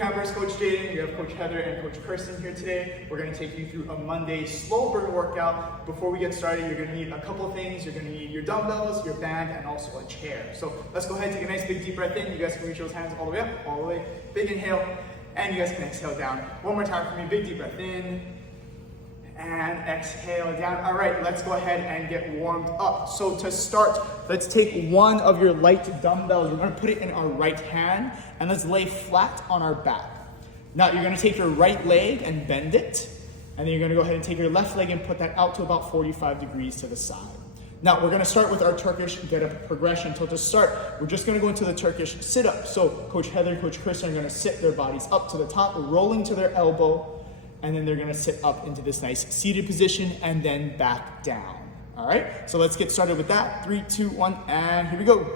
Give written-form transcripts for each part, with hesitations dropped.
Campers, Coach Jaden. We have Coach Heather and Coach Kirsten here today. We're going to take you through a Monday slow burn workout. Before we get started, you're going to need a couple of things. You're going to need your dumbbells, your band, and also a chair. So let's go ahead and take a nice big deep breath in. You guys can reach those hands all the way up, all the way. Big inhale, and you guys can exhale down. One more time for me. Big deep breath in. And exhale down. All right, let's go ahead and get warmed up. So to start, let's take one of your light dumbbells. We're gonna put it in our right hand and let's lay flat on our back. Now you're gonna take your right leg and bend it. And then you're gonna go ahead and take your left leg and put that out to about 45 degrees to the side. Now we're gonna start with our Turkish get-up progression. So to start, we're just gonna go into the Turkish sit-up. So Coach Heather and Coach Chris are gonna sit their bodies up to the top, rolling to their elbow, and then they're gonna sit up into this nice seated position and then back down. All right, so let's get started with that. 3, 2, 1, and here we go.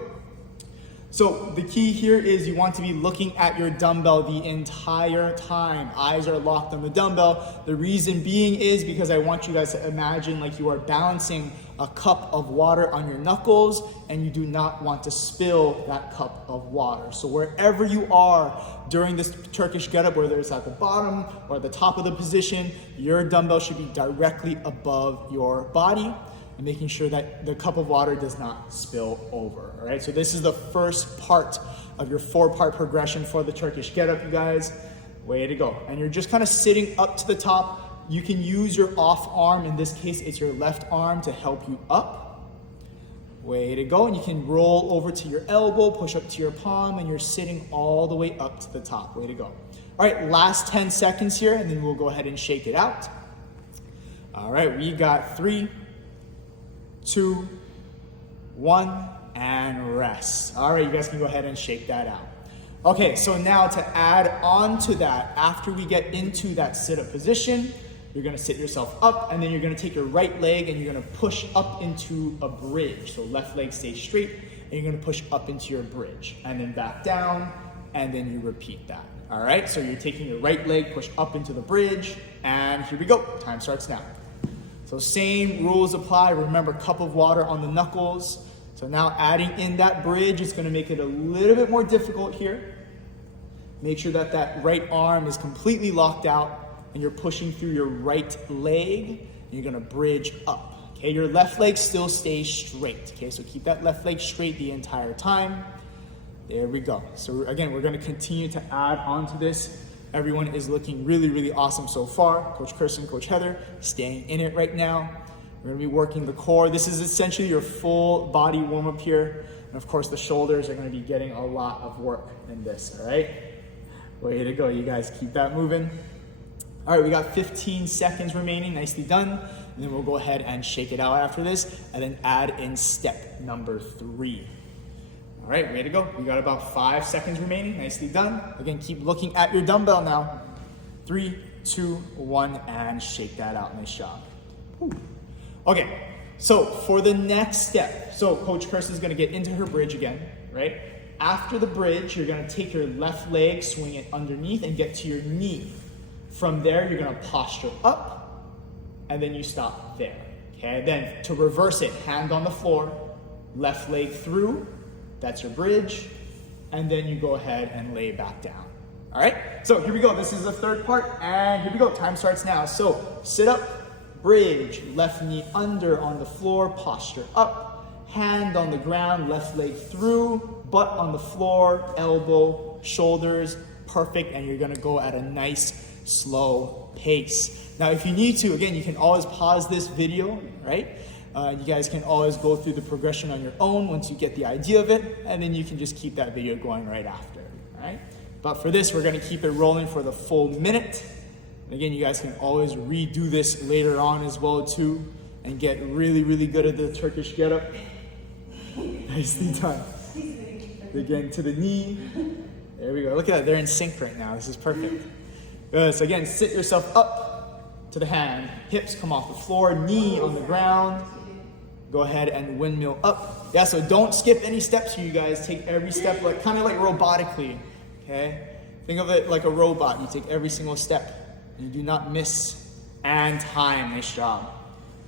So the key here is you want to be looking at your dumbbell the entire time. Eyes are locked on the dumbbell. The reason being is because I want you guys to imagine like you are balancing a cup of water on your knuckles and you do not want to spill that cup of water. So wherever you are during this Turkish getup, whether it's at the bottom or at the top of the position, your dumbbell should be directly above your body and making sure that the cup of water does not spill over, all right? So this is the first part of your 4-part progression for the Turkish getup, you guys. Way to go. And you're just kind of sitting up to the top. You can use your off arm, in this case, it's your left arm to help you up. Way to go. And you can roll over to your elbow, push up to your palm, and you're sitting all the way up to the top. Way to go. All right, last 10 seconds here, and then we'll go ahead and shake it out. All right, we got 3, 2, 1, and rest. All right, you guys can go ahead and shake that out. Okay, so now to add on to that, after we get into that sit-up position, you're gonna sit yourself up, and then you're gonna take your right leg and you're gonna push up into a bridge. So left leg stays straight, and you're gonna push up into your bridge, and then back down, and then you repeat that. All right, so you're taking your right leg, push up into the bridge, and here we go. Time starts now. So same rules apply. Remember, cup of water on the knuckles. So now adding in that bridge is gonna make it a little bit more difficult here. Make sure that that right arm is completely locked out and you're pushing through your right leg and you're gonna bridge up. Okay, your left leg still stays straight. Okay, so keep that left leg straight the entire time. There we go. So again, we're gonna continue to add on to this. Everyone is looking really, really awesome so far. Coach Kirsten, Coach Heather, staying in it right now. We're gonna be working the core. This is essentially your full body warm up here. And of course, the shoulders are gonna be getting a lot of work in this, all right? Way to go, you guys, keep that moving. All right, we got 15 seconds remaining, nicely done. And then we'll go ahead and shake it out after this and then add in step number 3. All right, way to go. We got about 5 seconds remaining. Nicely done. Again, keep looking at your dumbbell now. 3, 2, 1, and shake that out. Nice job. Whew. Okay, so for the next step, so Coach Kirsten's gonna get into her bridge again, right? After the bridge, you're gonna take your left leg, swing it underneath, and get to your knee. From there, you're gonna posture up, and then you stop there. Okay, then to reverse it, hand on the floor, left leg through, that's your bridge, and then you go ahead and lay back down. All right, so here we go. This is the third part, and here we go. Time starts now. So sit up, bridge, left knee under on the floor, posture up, hand on the ground, left leg through, butt on the floor, elbow, shoulders, perfect, and you're gonna go at a nice, slow pace. Now, if you need to, again, you can always pause this video, right? You guys can always go through the progression on your own once you get the idea of it, and then you can just keep that video going right after, all right? But for this, we're gonna keep it rolling for the full minute. And again, you guys can always redo this later on as well too, and get really, really good at the Turkish getup. Nicely done. Again, to the knee. There we go. Look at that, they're in sync right now. This is perfect. Good, so again, sit yourself up to the hand. Hips come off the floor, knee on the ground. Go ahead and windmill up. Yeah, so don't skip any steps here, you guys. Take every step like kind of like robotically, okay? Think of it like a robot. You take every single step. You do not miss and time. Nice job.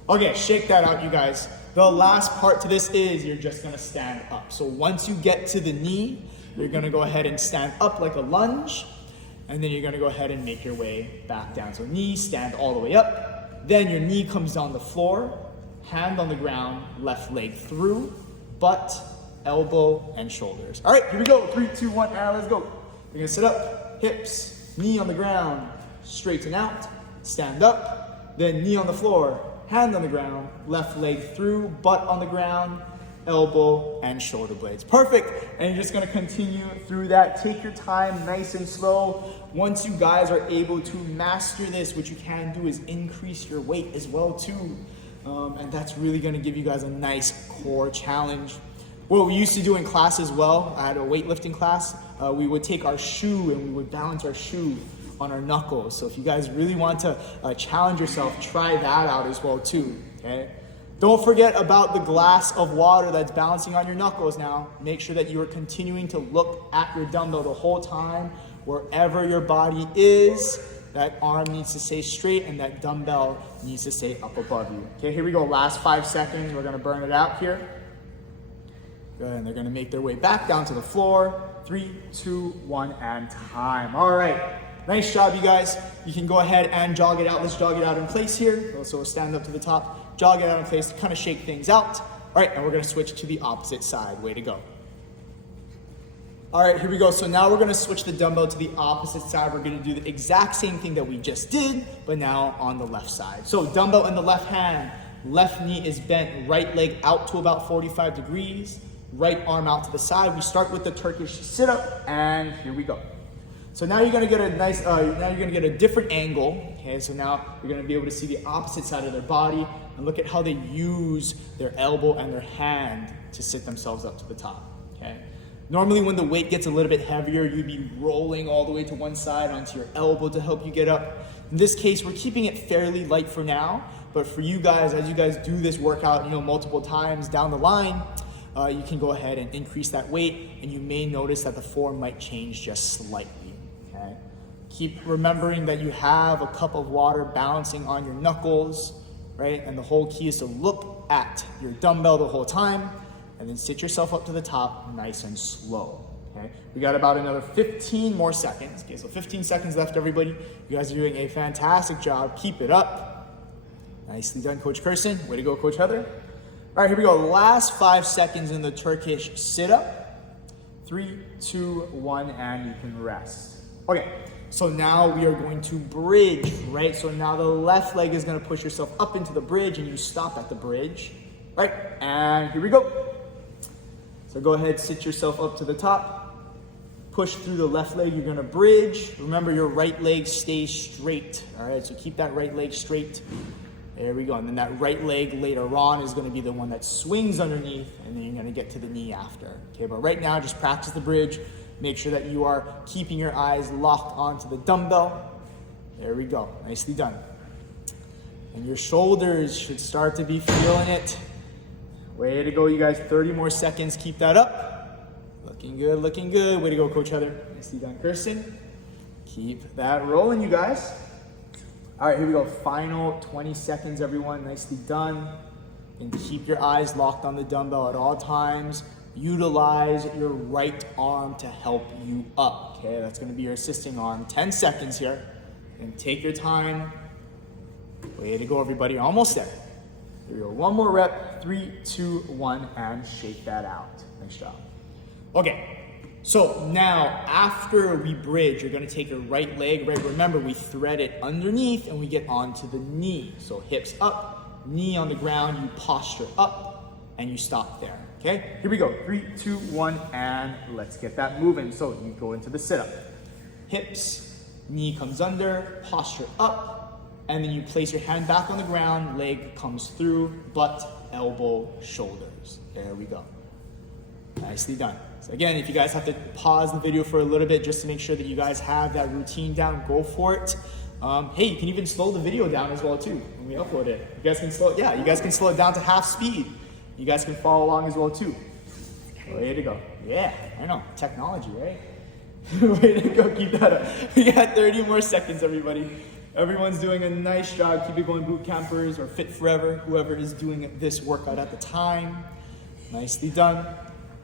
Okay, shake that out, you guys. The last part to this is you're just gonna stand up. So once you get to the knee, you're gonna go ahead and stand up like a lunge. and then you're gonna go ahead and make your way back down. So knee, stand all the way up. Then your knee comes on the floor, hand on the ground, left leg through, butt, elbow, and shoulders. All right, here we go. 3, 2, 1, and let's go. You're gonna sit up, hips, knee on the ground, straighten out, stand up, then knee on the floor, hand on the ground, left leg through, butt on the ground, elbow, and shoulder blades. Perfect. And you're just gonna continue through that. Take your time, nice and slow. Once you guys are able to master this, what you can do is increase your weight as well too. And that's really gonna give you guys a nice core challenge. What we used to do in class as well, I had a weightlifting class, we would take our shoe and we would balance our shoe on our knuckles. So if you guys really want to challenge yourself, try that out as well too, okay? Don't forget about the glass of water that's balancing on your knuckles now. Make sure that you are continuing to look at your dumbbell the whole time. Wherever your body is, that arm needs to stay straight and that dumbbell needs to stay up above you. Okay, here we go, last 5 seconds. We're gonna burn it out here. Good, and they're gonna make their way back down to the floor. 3, 2, 1, and time. All right, nice job, you guys. You can go ahead and jog it out. Let's jog it out in place here. So stand up to the top, jog it out in place to kind of shake things out. All right, and we're gonna switch to the opposite side. Way to go. All right, here we go. So now we're gonna switch the dumbbell to the opposite side. We're gonna do the exact same thing that we just did, but now on the left side. So dumbbell in the left hand, left knee is bent, right leg out to about 45 degrees, right arm out to the side. We start with the Turkish sit-up, and here we go. So now you're gonna get a nice, now you're gonna get a different angle. Okay, so now you're gonna be able to see the opposite side of their body, and look at how they use their elbow and their hand to sit themselves up to the top, okay? Normally when the weight gets a little bit heavier, you'd be rolling all the way to one side onto your elbow to help you get up. In this case, we're keeping it fairly light for now, but for you guys, as you guys do this workout, multiple times down the line, you can go ahead and increase that weight, and you may notice that the form might change just slightly, okay? Keep remembering that you have a cup of water balancing on your knuckles, right? And the whole key is to look at your dumbbell the whole time, and then sit yourself up to the top nice and slow, okay? We got about another 15 more seconds. Okay, so 15 seconds left, everybody. You guys are doing a fantastic job. Keep it up. Nicely done, Coach Kirsten. Way to go, Coach Heather. All right, here we go. Last 5 seconds in the Turkish sit-up. 3, 2, 1, and you can rest. Okay, so now we are going to bridge, right? So now the left leg is gonna push yourself up into the bridge, and you stop at the bridge, right? And here we go. So go ahead, sit yourself up to the top. Push through the left leg, you're gonna bridge. Remember, your right leg stays straight, all right? So keep that right leg straight. There we go, and then that right leg later on is gonna be the one that swings underneath, and then you're gonna get to the knee after. Okay, but right now, just practice the bridge. Make sure that you are keeping your eyes locked onto the dumbbell. There we go, nicely done. And your shoulders should start to be feeling it. Way to go, you guys, 30 more seconds, keep that up. Looking good, looking good. Way to go, Coach Heather. Nicely done, Kirsten. Keep that rolling, you guys. All right, here we go. Final 20 seconds, everyone. Nicely done. And keep your eyes locked on the dumbbell at all times. Utilize your right arm to help you up. Okay, that's gonna be your assisting arm. 10 seconds here. And take your time. Way to go, everybody. Almost there. Here we go. One more rep. 3, 2, 1, and shake that out. Nice job. Okay. So now, after we bridge, you're gonna take your right leg, right? Remember, we thread it underneath and we get onto the knee. So hips up, knee on the ground, you posture up, and you stop there, okay? Here we go, 3, 2, 1, and let's get that moving. So you go into the sit-up. Hips, knee comes under, posture up, and then you place your hand back on the ground, leg comes through, butt, elbow, shoulders. There we go. Nicely done. So again, if you guys have to pause the video for a little bit just to make sure that you guys have that routine down, go for it. Hey, you can even slow the video down as well too when we upload it. You guys can slow it down to half speed. You guys can follow along as well too. Way to go. Yeah, I know, technology, right? Way to go, keep that up. We got 30 more seconds, everybody. Everyone's doing a nice job. Keep it going, boot campers or Fit Forever, whoever is doing this workout at the time. Nicely done.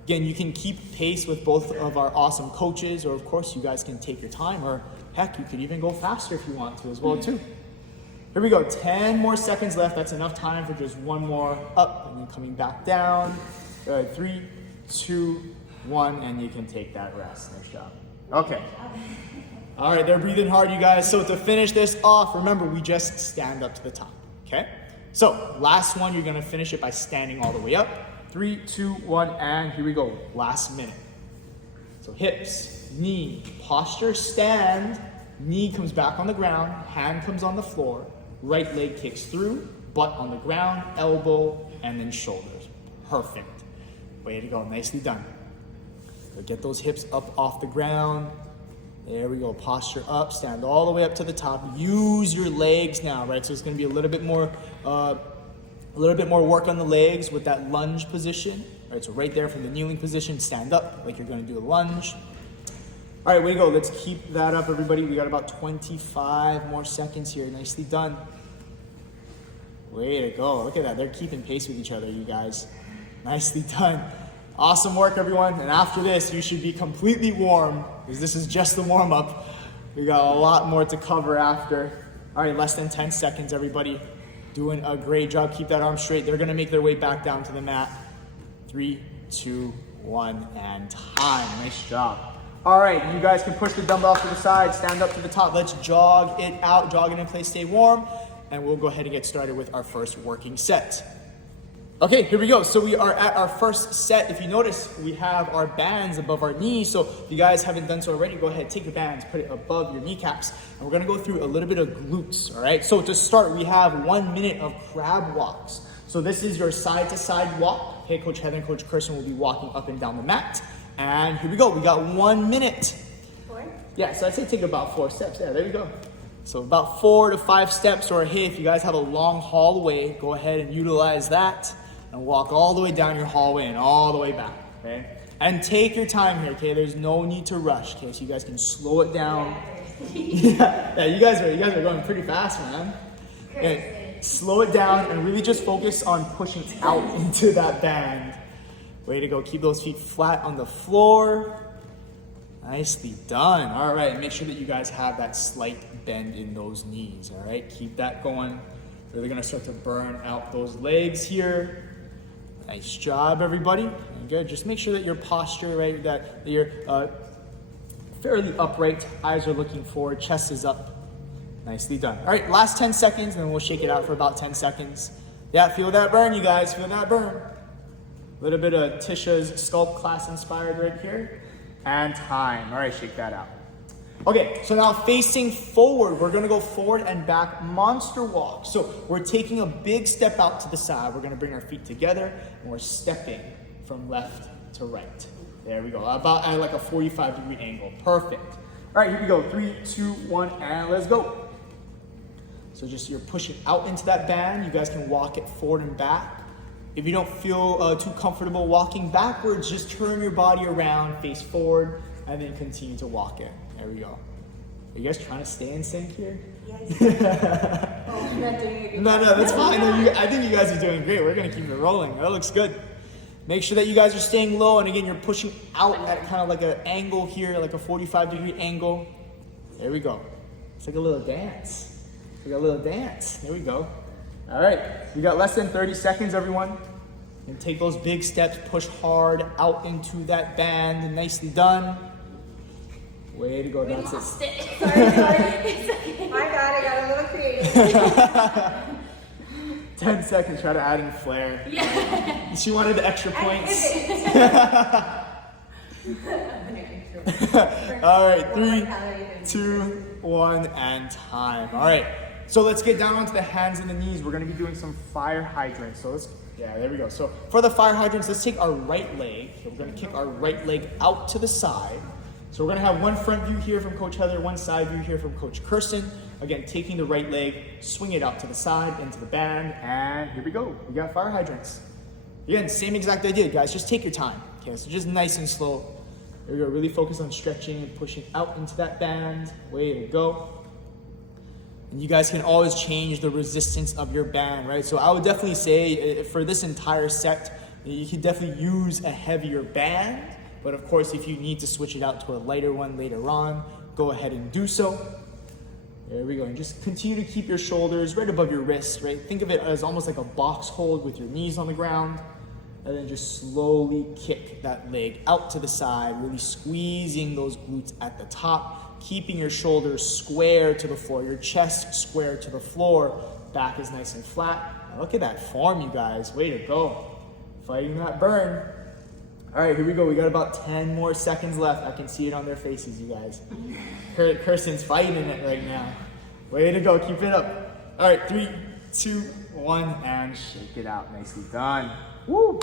Again, you can keep pace with both of our awesome coaches, or of course you guys can take your time, or Heck, you could even go faster if you want to as well too. Here we go, 10 more seconds left. That's enough time for just one more up and then coming back down. All right, 3, 2, 1, and you can take that rest. Nice job. Okay. All right, they're breathing hard, you guys. So to finish this off, remember, we just stand up to the top, okay? So last one, you're gonna finish it by standing all the way up. 3, 2, 1, and here we go. Last minute. So hips, knee, posture, stand, knee comes back on the ground, hand comes on the floor, right leg kicks through, butt on the ground, elbow, and then shoulders. Perfect. Way to go, nicely done. So get those hips up off the ground. There we go, posture up, stand all the way up to the top. Use your legs now, right? So it's gonna be a little bit more work on the legs with that lunge position. All right, so right there from the kneeling position, stand up like you're gonna do a lunge. All right, way to go. Let's keep that up, everybody. We got about 25 more seconds here. Nicely done. Way to go. Look at that. They're keeping pace with each other, you guys. Nicely done. Awesome work, everyone. And after this, you should be completely warm because this is just the warm-up. We got a lot more to cover after. All right, less than 10 seconds, everybody. Doing a great job. Keep that arm straight. They're going to make their way back down to the mat. 3, 2, 1, and time. Nice job. All right, you guys can push the dumbbell to the side, stand up to the top. Let's jog it out, jog it in place, stay warm, and we'll go ahead and get started with our first working set. Okay, here we go. So we are at our first set. If you notice, we have our bands above our knees. So if you guys haven't done so already, go ahead, take your bands, put it above your kneecaps, and we're gonna go through a little bit of glutes, all right? So to start, we have 1 minute of crab walks. So this is your side-to-side walk. Okay, Coach Heather and Coach Kirsten will be walking up and down the mat. And here we go, we got 1 minute. 4? Yeah, so I'd say take about 4 steps. Yeah, there you go. So about 4 to 5 steps, or hey, if you guys have a long hallway, go ahead and utilize that and walk all the way down your hallway and all the way back, okay? And take your time here, okay? There's no need to rush, okay? So you guys can slow it down. Yeah, you guys are going pretty fast, man. Okay, slow it down and really just focus on pushing out into that band. Way to go. Keep those feet flat on the floor. Nicely done. All right. Make sure that you guys have that slight bend in those knees. All right. Keep that going. Really going to start to burn out those legs here. Nice job, everybody. Good. Just make sure that your posture, right, that you're fairly upright. Eyes are looking forward. Chest is up. Nicely done. All right. Last 10 seconds, and then we'll shake it out for about 10 seconds. Yeah. Feel that burn, you guys. Feel that burn. A little bit of Tisha's sculpt class inspired right here. And time. All right, shake that out. Okay, so now facing forward, we're gonna go forward and back monster walk. So we're taking a big step out to the side. We're gonna bring our feet together and we're stepping from left to right. There we go, about at like a 45-degree angle. Perfect. All right, here we go. 3, 2, 1, and let's go. So just you're pushing out into that band. You guys can walk it forward and back. If you don't feel too comfortable walking backwards, just turn your body around, face forward, and then continue to walk it. There we go. Are you guys trying to stay in sync here? Yes. Oh, I'm not doing it. No, that's fine. No, I think you guys are doing great. We're going to keep it rolling. That looks good. Make sure that you guys are staying low, and again, you're pushing out at kind of like an angle here, like a 45-degree angle. There we go. It's like a little dance. We got a little dance. There we go. All right, we got less than 30 seconds, everyone. And take those big steps, push hard out into that band. Nicely done. Way to go, that's it. Sorry. My bad, I got a little creative. 10 seconds, try to add in flair. Yeah. She wanted the extra points. All right, 3, 2, 1, and time. All right. So let's get down onto the hands and the knees. We're gonna be doing some fire hydrants. So there we go. So for the fire hydrants, let's take our right leg. So we're gonna kick our right leg out to the side. So we're gonna have one front view here from Coach Heather, one side view here from Coach Kirsten. Again, taking the right leg, swing it out to the side, into the band, and here we go. We got fire hydrants. Again, same exact idea, guys. Just take your time. Okay, so just nice and slow. There we go. Really focus on stretching and pushing out into that band. Way to go. And you guys can always change the resistance of your band, right? So I would definitely say for this entire set, you can definitely use a heavier band. But of course, if you need to switch it out to a lighter one later on, go ahead and do so. There we go. And just continue to keep your shoulders right above your wrists, right? Think of it as almost like a box hold with your knees on the ground. And then just slowly kick that leg out to the side, really squeezing those glutes at the top, keeping your shoulders square to the floor, your chest square to the floor, back is nice and flat. Now look at that form, you guys. Way to go. Fighting that burn. All right, here we go. We got about 10 more seconds left. I can see it on their faces, you guys. Kirsten's fighting it right now. Way to go. Keep it up. All right, 3, 2, 1, and shake it out. Nicely done. Woo!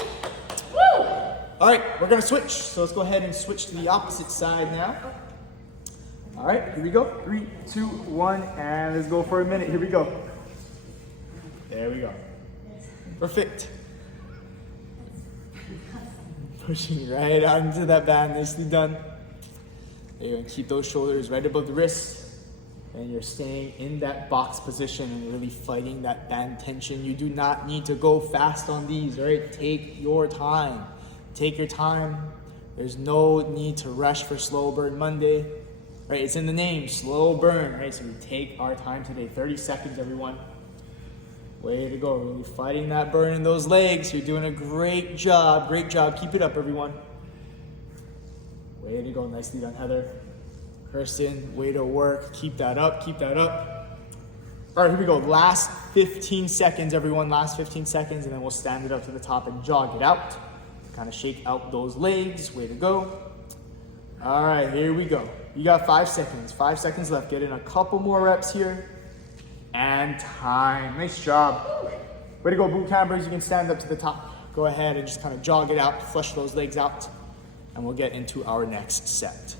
Woo! All right, we're gonna switch. So let's go ahead and switch to the opposite side now. All right, here we go. 3, 2, 1, and let's go for a minute. Here we go. There we go. Perfect. Pushing right out into that band. Nicely done. There you go. Keep those shoulders right above the wrists. And you're staying in that box position and really fighting that band tension. You do not need to go fast on these, right? Take your time. Take your time. There's no need to rush for Slow Burn Monday, right? It's in the name, slow burn, right? So we take our time today. 30 seconds, everyone. Way to go. Really fighting that burn in those legs. You're doing a great job. Great job. Keep it up, everyone. Way to go. Nicely done, Heather. Kirsten, way to work. Keep that up, keep that up. All right, here we go. Last 15 seconds, everyone. Last 15 seconds, and then we'll stand it up to the top and jog it out. Kind of shake out those legs. Way to go. All right, here we go. You got 5 seconds. 5 seconds left. Get in a couple more reps here. And time. Nice job. Way to go, boot campers. You can stand up to the top. Go ahead and just kind of jog it out. Flush those legs out. And we'll get into our next set.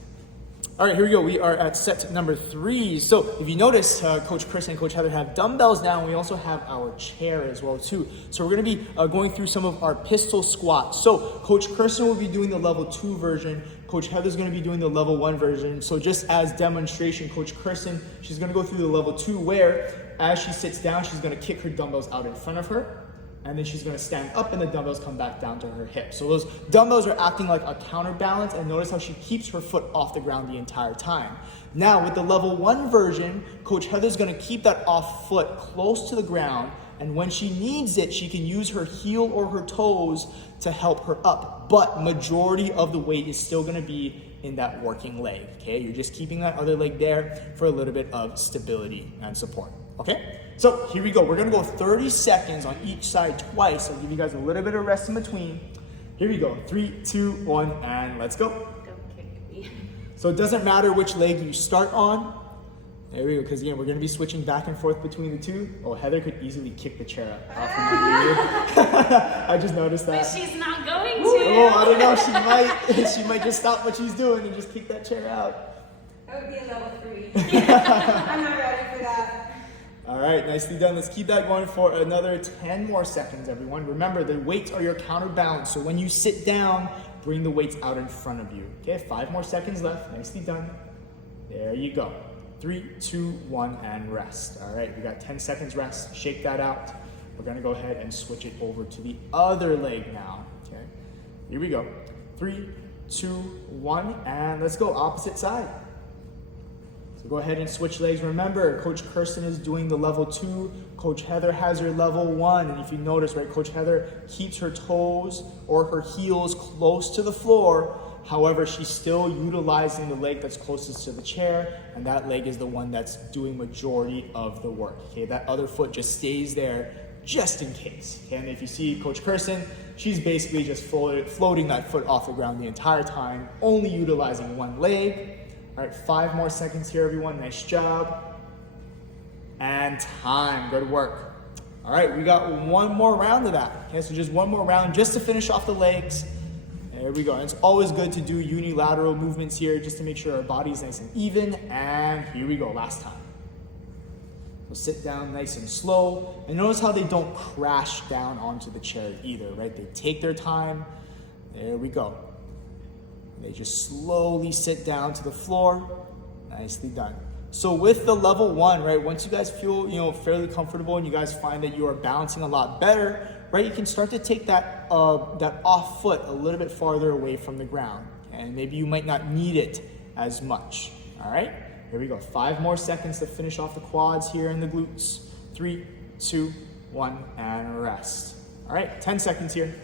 All right, here we go. We are at set number 3. So if you notice, Coach Chris and Coach Heather have dumbbells now, and we also have our chair as well too. So we're gonna be going through some of our pistol squats. So Coach Kirsten will be doing the level 2 version. Coach Heather's gonna be doing the level 1 version. So just as demonstration, Coach Kirsten, she's gonna go through the level 2 where as she sits down, she's gonna kick her dumbbells out in front of her. And then she's gonna stand up and the dumbbells come back down to her hips. So those dumbbells are acting like a counterbalance, and notice how she keeps her foot off the ground the entire time. Now with the level 1 version, Coach Heather's gonna keep that off foot close to the ground, and when she needs it, she can use her heel or her toes to help her up. But majority of the weight is still gonna be in that working leg, okay? You're just keeping that other leg there for a little bit of stability and support, okay? So here we go. We're gonna go 30 seconds on each side twice. I'll give you guys a little bit of rest in between. Here we go. 3, 2, 1, and let's go. Don't kick me. So it doesn't matter which leg you start on. There we go, because again, we're gonna be switching back and forth between the two. Oh, Heather could easily kick the chair off from under you. I just noticed that. But she's not going to. Oh, I don't know, she might. She might just stop what she's doing and just kick that chair out. That would be a level 3. I'm not ready for that. All right, nicely done. Let's keep that going for another 10 more seconds, everyone. Remember, the weights are your counterbalance. So when you sit down, bring the weights out in front of you. Okay, 5 more seconds left. Nicely done. There you go. 3, 2, 1, and rest. All right, we got 10 seconds rest. Shake that out. We're gonna go ahead and switch it over to the other leg now. Okay, here we go. 3, 2, 1, and let's go opposite side. So go ahead and switch legs. Remember, Coach Kirsten is doing the level 2. Coach Heather has her level 1. And if you notice, right, Coach Heather keeps her toes or her heels close to the floor. However, she's still utilizing the leg that's closest to the chair, and that leg is the one that's doing majority of the work. Okay, that other foot just stays there just in case. Okay, and if you see Coach Kirsten, she's basically just floating that foot off the ground the entire time, only utilizing one leg. All right, 5 more seconds here, everyone. Nice job. And time. Good work. All right, we got one more round of that. Okay, so just one more round just to finish off the legs. There we go. And it's always good to do unilateral movements here just to make sure our body's nice and even. And here we go, last time. So sit down nice and slow. And notice how they don't crash down onto the chair either, right? They take their time. There we go. They just slowly sit down to the floor. Nicely done. So with the level 1, right, once you guys feel, fairly comfortable and you guys find that you are balancing a lot better, right, you can start to take that off foot a little bit farther away from the ground. And maybe you might not need it as much. All right, here we go. 5 more seconds to finish off the quads here and the glutes. 3, 2, 1, and rest. All right, 10 seconds here.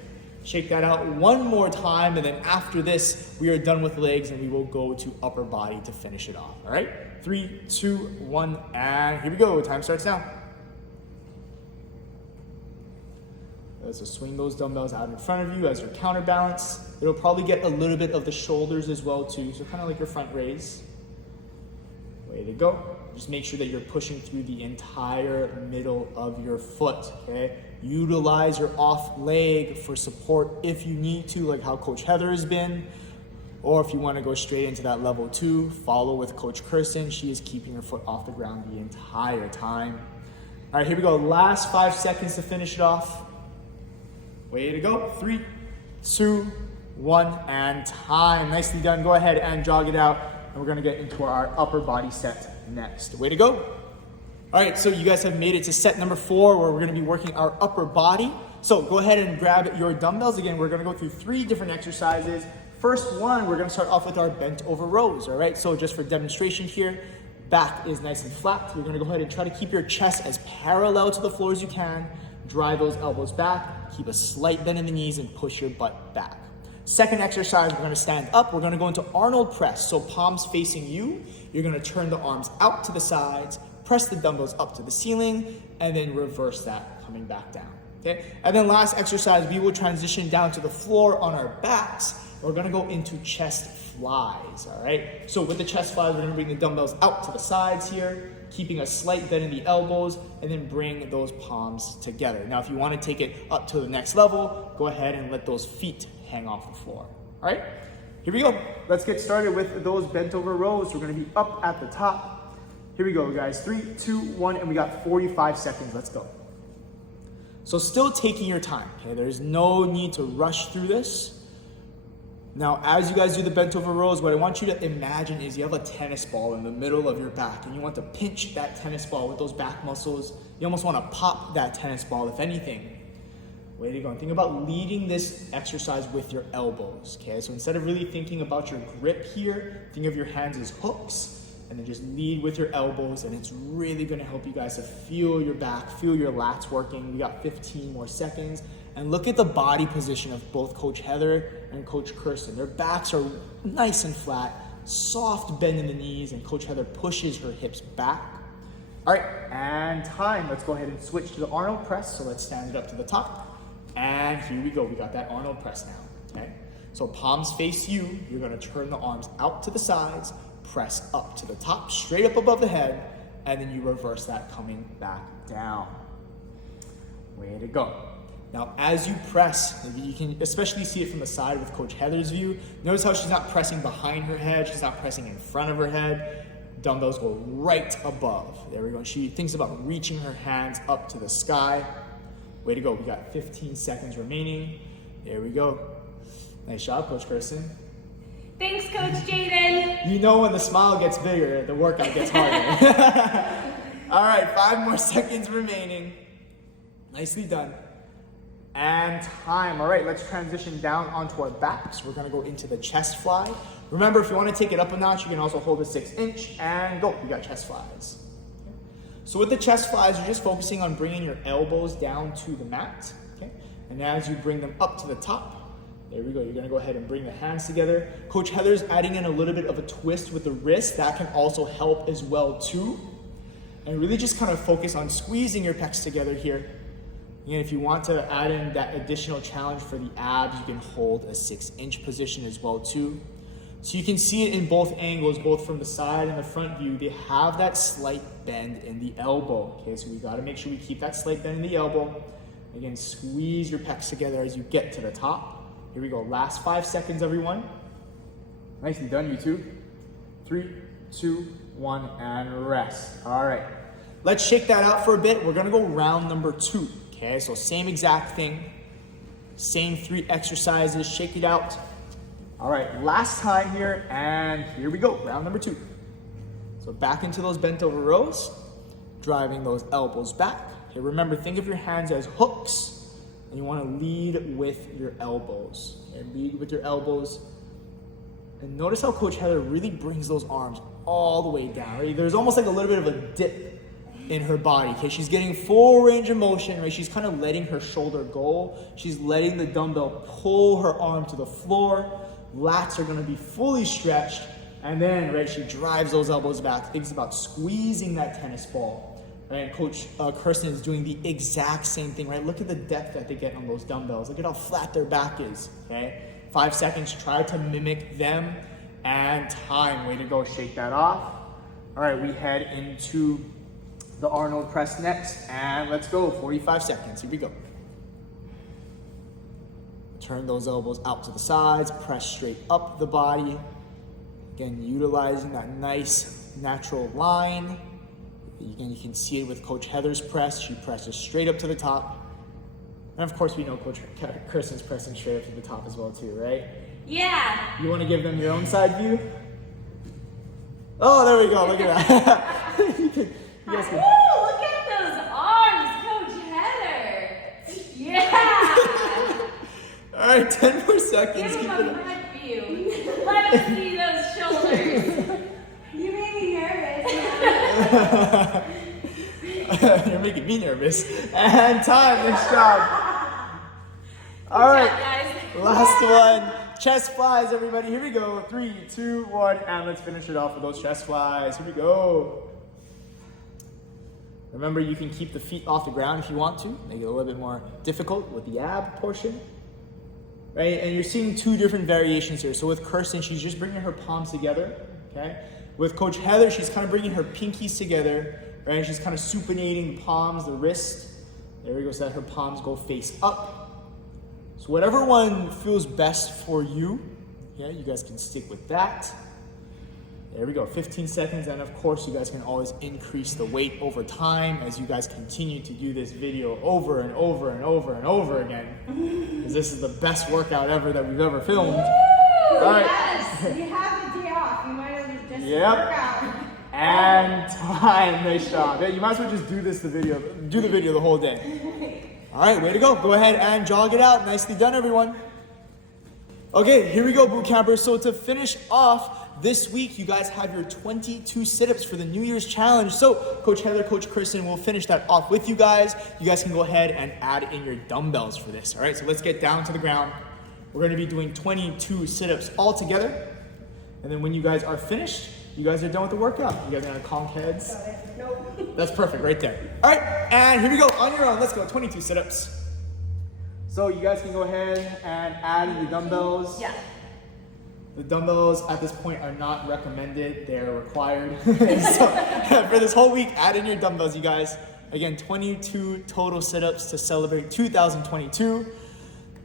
Shake that out one more time, and then after this, we are done with legs and we will go to upper body to finish it off. All right, 3, 2, 1, and here we go. Time starts now. So swing those dumbbells out in front of you as your counterbalance. It'll probably get a little bit of the shoulders as well too, so kind of like your front raise. Way to go. Just make sure that you're pushing through the entire middle of your foot, okay? Utilize your off leg for support if you need to, like how Coach Heather has been. Or if you want to go straight into that level 2, follow with Coach Kirsten. She is keeping her foot off the ground the entire time. All right, here we go. Last 5 seconds to finish it off. Way to go. 3, 2, 1, and time. Nicely done. Go ahead and jog it out. And we're going to get into our upper body set next. Way to go. All right, so you guys have made it to set number 4 where we're going to be working our upper body. So go ahead and grab your dumbbells. Again, we're going to go through 3 different exercises. First one, we're going to start off with our bent over rows. All right, so just for demonstration here, back is nice and flat. You're going to go ahead and try to keep your chest as parallel to the floor as you can. Drive those elbows back, keep a slight bend in the knees, and push your butt back. Second exercise, we're gonna stand up. We're gonna go into Arnold press. So palms facing you. You're gonna turn the arms out to the sides, press the dumbbells up to the ceiling, and then reverse that, coming back down, okay? And then last exercise, we will transition down to the floor on our backs. We're gonna go into chest flies, all right? So with the chest flies, we're gonna bring the dumbbells out to the sides here, keeping a slight bend in the elbows, and then bring those palms together. Now, if you wanna take it up to the next level, go ahead and let those feet hang off the floor, all right? Here we go. Let's get started with those bent over rows. We're gonna be up at the top. Here we go, guys. 3, 2, 1, and we got 45 seconds. Let's go. So still taking your time, okay? There's no need to rush through this. Now, as you guys do the bent over rows, what I want you to imagine is you have a tennis ball in the middle of your back and you want to pinch that tennis ball with those back muscles. You almost want to pop that tennis ball, if anything. Way to go. And think about leading this exercise with your elbows, okay? So instead of really thinking about your grip here, think of your hands as hooks and then just lead with your elbows, and it's really going to help you guys to feel your back, feel your lats working. We got 15 more seconds. And look at the body position of both Coach Heather and Coach Kirsten. Their backs are nice and flat, soft bend in the knees, and Coach Heather pushes her hips back. All right, and time. Let's go ahead and switch to the Arnold press. So let's stand it up to the top. And here we go. We got that Arnold press now, okay? So palms face you. You're gonna turn the arms out to the sides, press up to the top, straight up above the head, and then you reverse that coming back down. Way to go. Now, as you press, you can especially see it from the side with Coach Heather's view. Notice how she's not pressing behind her head. She's not pressing in front of her head. Dumbbells go right above. There we go. She thinks about reaching her hands up to the sky. Way to go. We got 15 seconds remaining. There we go. Nice job, Coach Kirsten. Thanks, Coach Jaden. You know when the smile gets bigger, the workout gets harder. All right, 5 more seconds remaining. Nicely done. And time. All right, let's transition down onto our backs. We're gonna go into the chest fly. Remember, if you wanna take it up a notch, you can also hold a 6-inch and go. You got chest flies. Okay. So with the chest flies, you're just focusing on bringing your elbows down to the mat. Okay. And as you bring them up to the top, there we go. You're gonna go ahead and bring the hands together. Coach Heather's adding in a little bit of a twist with the wrist. That can also help as well too. And really just kind of focus on squeezing your pecs together here. And if you want to add in that additional challenge for the abs, you can hold a 6-inch position as well too. So you can see it in both angles, both from the side and the front view. They have that slight bend in the elbow. Okay, so we got to make sure we keep that slight bend in the elbow. Again, squeeze your pecs together as you get to the top. Here we go. Last 5 seconds, everyone. Nicely done, you two. 3, 2, 1, and rest. All right. Let's shake that out for a bit. We're going to go round number 2. Okay, so same exact thing, same 3 exercises, shake it out. All right, last time here, and here we go, round number 2. So back into those bent over rows, driving those elbows back. Okay, remember, think of your hands as hooks, and you wanna lead with your elbows. Okay, lead with your elbows. And notice how Coach Heather really brings those arms all the way down, right? There's almost like a little bit of a dip in her body, okay? She's getting full range of motion, right? She's kind of letting her shoulder go. She's letting the dumbbell pull her arm to the floor. Lats are gonna be fully stretched. And then, right, she drives those elbows back, thinks about squeezing that tennis ball. Right, and Coach Kirsten is doing the exact same thing, right? Look at the depth that they get on those dumbbells. Look at how flat their back is, okay? 5 seconds, try to mimic them, and time. Way to go, shake that off. All right, we head into the Arnold press next, and let's go, 45 seconds, here we go. Turn those elbows out to the sides, press straight up the body. Again, utilizing that nice natural line. Again, you can see it with Coach Heather's press. She presses straight up to the top. And of course, we know Coach Kirsten's pressing straight up to the top as well too, right? Yeah. You want to give them your own side view? Oh, there we go, look at that. you guys can... Woo, look at those arms, Coach Heather. Yeah. All right, 10 more seconds. Give Keep them it a up. front view. Let us see those shoulders. You made me nervous. You're making me nervous. And time, nice job. All right, guys. last one. Chest flies, everybody. Here we go. 3, 2, 1, and let's finish it off with those chest flies. Here we go. Remember, you can keep the feet off the ground if you want to. Make it a little bit more difficult with the ab portion. Right, and you're seeing 2 different variations here. So with Kirsten, she's just bringing her palms together, okay? With Coach Heather, she's kind of bringing her pinkies together, right? She's kind of supinating the palms, the wrist. There we go, so that her palms go face up. So whatever one feels best for you, yeah, you guys can stick with that. There we go, 15 seconds, and of course you guys can always increase the weight over time as you guys continue to do this video over and over and over and over again. Because this is the best workout ever that we've ever filmed. Woo, All right. yes, you have the day off. You might as well just Yep. work out. And time, nice job. Yeah, you might as well just do the video the whole day. All right, way to go. Go ahead and jog it out. Nicely done, everyone. Okay, here we go, boot campers. So to finish off, this week, you guys have your 22 sit-ups for the New Year's challenge. So Coach Heather, Coach Kirsten will finish that off with you guys. You guys can go ahead and add in your dumbbells for this. All right, so let's get down to the ground. We're gonna be doing 22 sit-ups all together. And then when you guys are finished, you guys are done with the workout. You guys are gonna conk heads. Nope. That's perfect right there. All right, and here we go, on your own. Let's go, 22 sit-ups. So you guys can go ahead and add in your dumbbells. Yeah. The dumbbells at this point are not recommended, they're required. So for this whole week, add in your dumbbells, you guys. Again, 22 total sit-ups to celebrate 2022.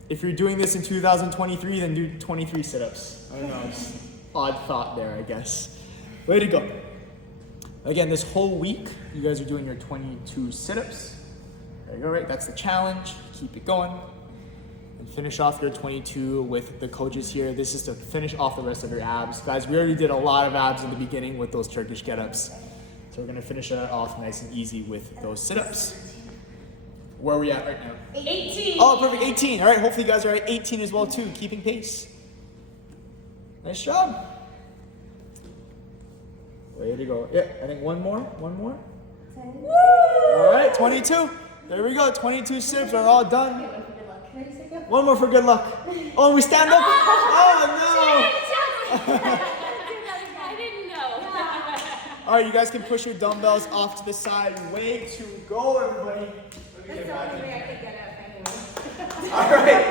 If you're doing this in 2023, then do 23 sit-ups. I don't know, just odd thought there, I guess. Way to go. Again, this whole week, you guys are doing your 22 sit-ups. There you go, right? That's the challenge. Keep it going. And finish off your 22 with the coaches here. This is to finish off the rest of your abs. Guys, we already did a lot of abs in the beginning with those Turkish get-ups. So we're gonna finish that off nice and easy with those sit-ups. Where are we at right now? 18. Oh, perfect, 18. All right, hopefully you guys are at 18 as well too, keeping pace. Nice job. Way to go. Yeah, I think one more. Woo! All right, 22. There we go, 22 sit-ups are all done. One more for good luck. Oh, and we stand up. Oh, no. I didn't know. All right, you guys can push your dumbbells off to the side. Way to go, everybody. Let me That's get the back only in. way I could get up anyway. All right.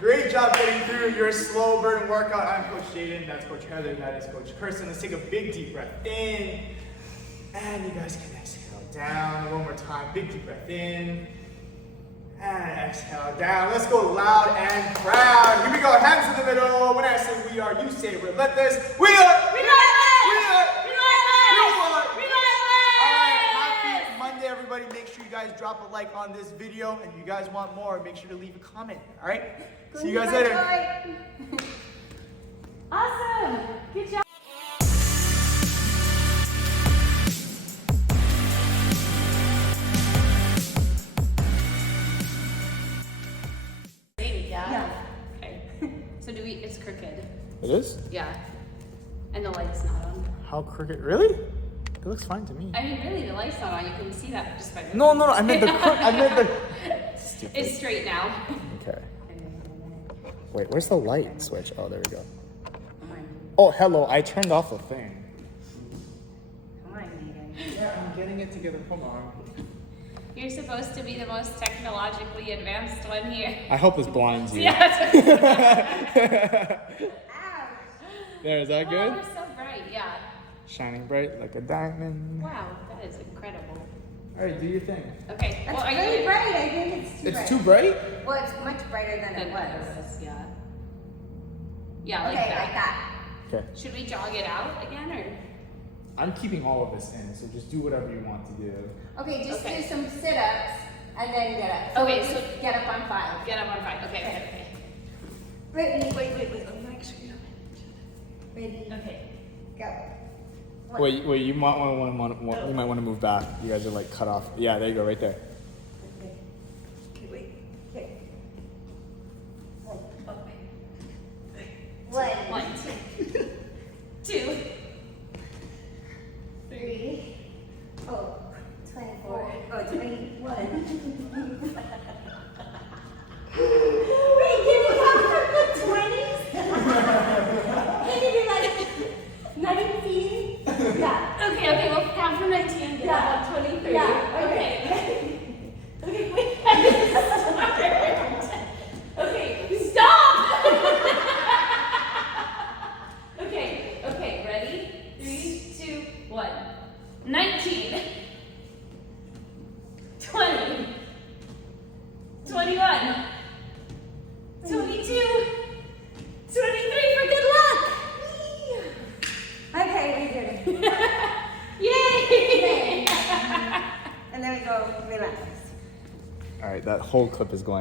Great job getting through your slow burn workout. I'm Coach Jaden. That's Coach Heather. And that is Coach Kirsten. Let's take a big deep breath in. And you guys can exhale down. One more time. Big deep breath in. And exhale down. Let's go loud and proud. Here we go. Hands in the middle. When I say we are, you say relentless. We are. Happy Monday, everybody. Make sure you guys drop a like on this video. And if you guys want more, make sure to leave a comment. All right? See you guys later. Awesome. Good job. Yeah. Okay. So do we, it's crooked. It is? Yeah. And the light's not on. How crooked? Really? It looks fine to me. I mean, really, the light's not on. You can see that just by the. No, I meant the I meant the. Stupid. It's straight now. Okay. Wait, where's the light switch? Oh, there we go. Oh, hello. I turned off the thing. Come on, Egan. Yeah, I'm getting it together. Hold on. You're supposed to be the most technologically advanced one here. I hope this blinds you. Yeah. There, is that Oh, good? we're so bright, yeah. Shining bright like a diamond. Wow, that is incredible. All right, do your thing. Okay, That's well, are really you bright. I think it's too bright. It's too bright? Well, it's much brighter than it was. Yeah. Yeah, like Okay, that. like that. Okay. Should we jog it out again, or? I'm keeping all of this in, so just do whatever you want to do. Okay, just Okay. do some sit-ups and then get up. Okay, just so- get up on 5. Get up on 5. Okay. Ready? Wait. Let me make sure you Ready? Okay. Go. Wait, you might want to move back. You guys are like cut off. Yeah, there you go, right there. Okay, wait. Okay. Okay. 1, 1, 2, 3. Oh, 24. Oh, 21. Wait, can we have from the 20s? Can you be like 19? Yeah. Okay, we'll count from 19 to Yeah. 23. Yeah, okay. Okay, wait. Okay, stop! Okay, ready? 3, 2, 1. 19. 20. 21. 22. 23 for good luck! Okay, we did it. Yay! And then we go relax. All right, that whole clip is going.